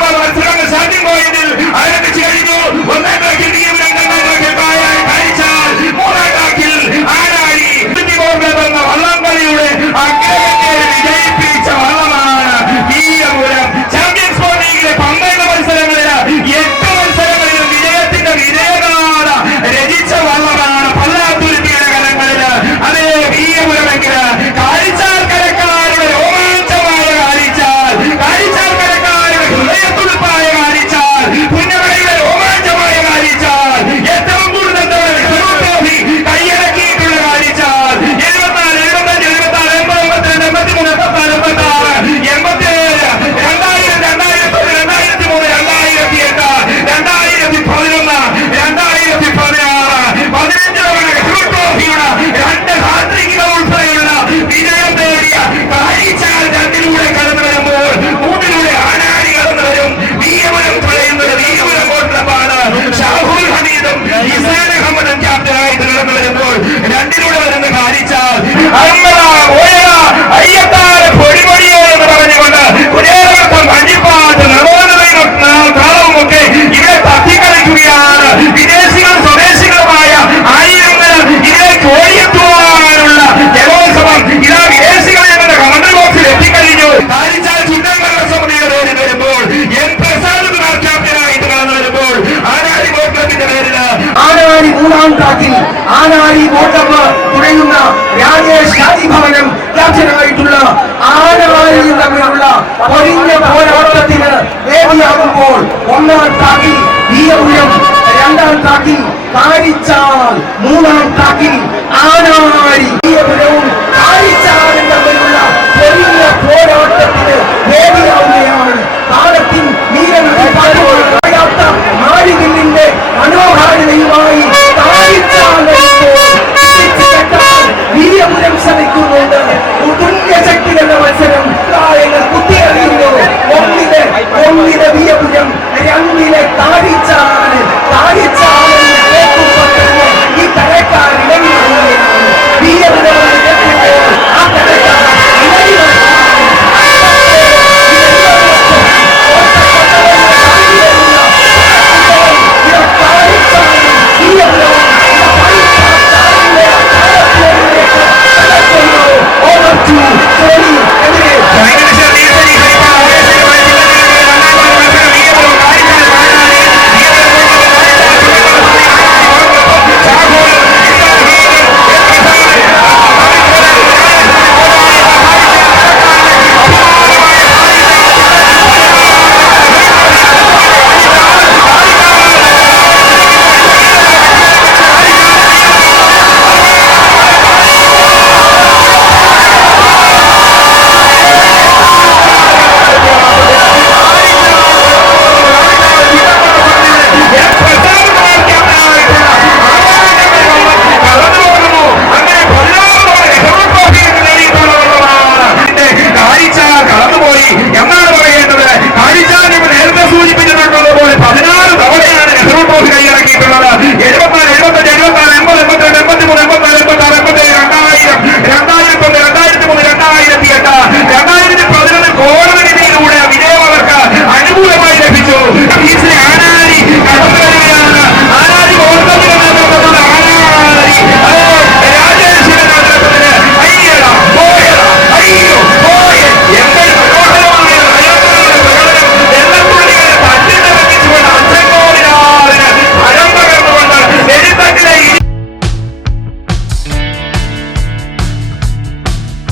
Starting പോയിന്റിൽ ആരംഭിച്ചു കഴിഞ്ഞു. ഒന്നാം സൗണ്ട് ട്രാക്കിൽ ആനാരി ബോട്ടമ്മ തുടങ്ങുന്ന രാജേഷ് ഷാജി ഭവനം ക്യാപ്ഷനായിട്ടുള്ള ആനാരിയും തമ്മിലുള്ള പൊരിഞ്ഞ പോരാട്ടത്തിന് വേദിയാകുമ്പോൾ ഒന്നാം ട്രാക്കിൽ വീരപുരം രണ്ടാം ട്രാക്കിൽ കാരിച്ചാൽ മൂന്നാം ട്രാക്കിൽ ആനാരി വീരപുരവും കാരിച്ചാൽ